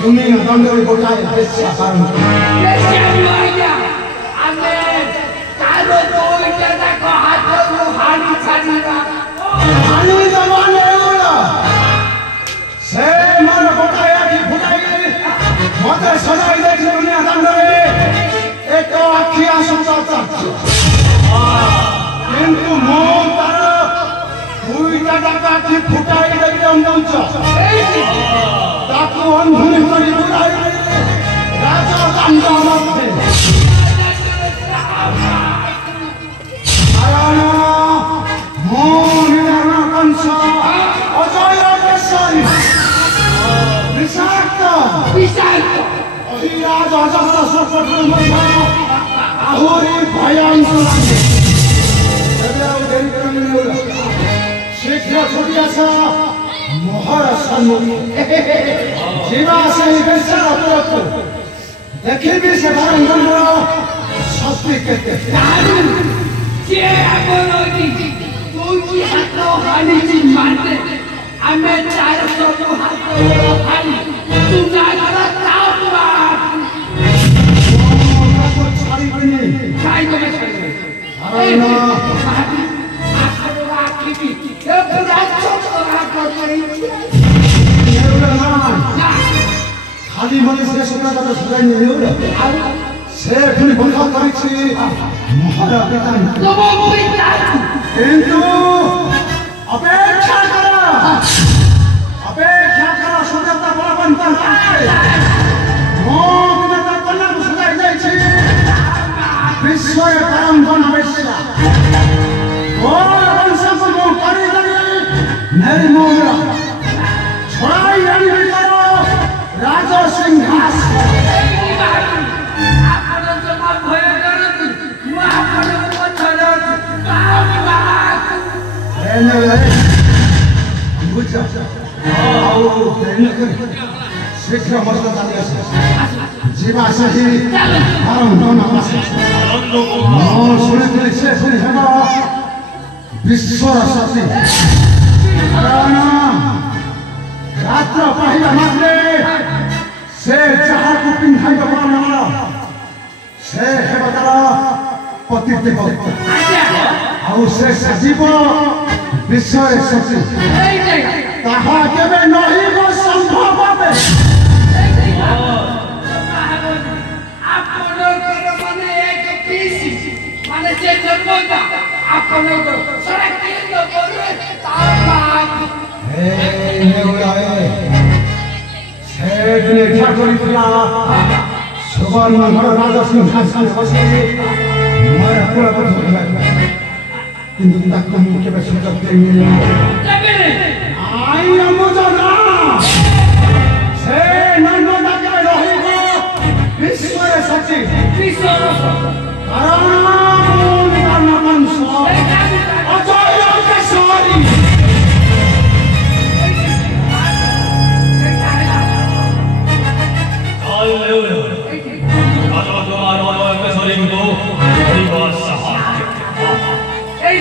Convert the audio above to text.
Dunia dando gotai besya karon. Besya aja. Ame karo koi jana ko hato hani chadira. Hani zamane ola. Se mar gotai aki futai. Mate sadai dekhe dunia dando re. Eko akhiya sumata. Kintu mo taro duita taka ki futai dekhe moncha. ताकि अंधुनी करी बुलाई राजा कांडा मध्य आयाना मोहिना कंसा अजय केसरी विशाक्त अहि राजा जगत सुप्रभु मध्य आहुरी भयांसुर शीघ्र छुटियासा महाराष्ट्र जीवा से बेचार अपराध देखिए भी से भारत गंगा शास्त्री कहते हैं ये अपोलोजी तू ये हाथों हानी जी मानते हमें चार सौ तो हाथों हानी तू ना करा ताऊ बात वो छाड़ी बनी छाड़ी बनी अरे ना आपको आखिरी ये पूरा चौथा कर पड़ी खाली मने से सुना तो सुनाई नहीं हो रहा से फिर बंदा करी छी महारा पिता तो वो पिता किंतु अपेक्षा करा सुनता बड़ा बनता है मोह ने तो कलम सुनाई जाई छी विश्व परम बनवेशा और वंश को करी दरी निर्मोह छुड़ाई रही करो राजा सिंहासन आपन जमा भय करत मु आपन पथर बाबा एने बुझा आओ देने शीघ्र मस्त जाने जीवा सही परम बनवेश नो सुने से हेबा विश्व शक्ति रात्र पहिला मात्रे से जहाँ को पिंधाई बना वाला से है बता पतिते आउ से सजीव विश्व शक्ति ताहा केबे नहीं वो संभव होबे आपन कर माने एक पीस माने जे जन्मदा आपन सड़क के करे ताबाक ने ठाकुर इतना सुबह में राजा सिंहासन बसे मारा पूरा पत्थर किंतु तक तुम के बस करते नहीं आई अमुजना से नन्नो लगे रहेगा विश्व शक्ति विश्व करामूल करना मनसा अजय केसरी Ini